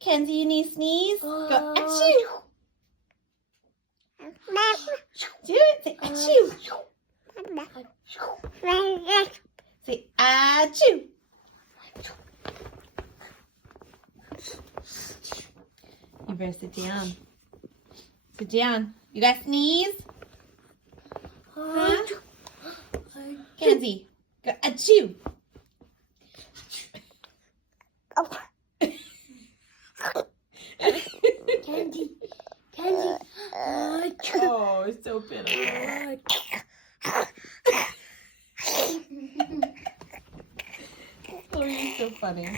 Kenzie, you need to sneeze? Go achoo. Do it. Say achoo. Say achoo. You better sit down. Sit down. You got sneeze? Huh? Kenzie, go achoo. Kenzie. Oh, it's so pitiful. Oh, you're so funny.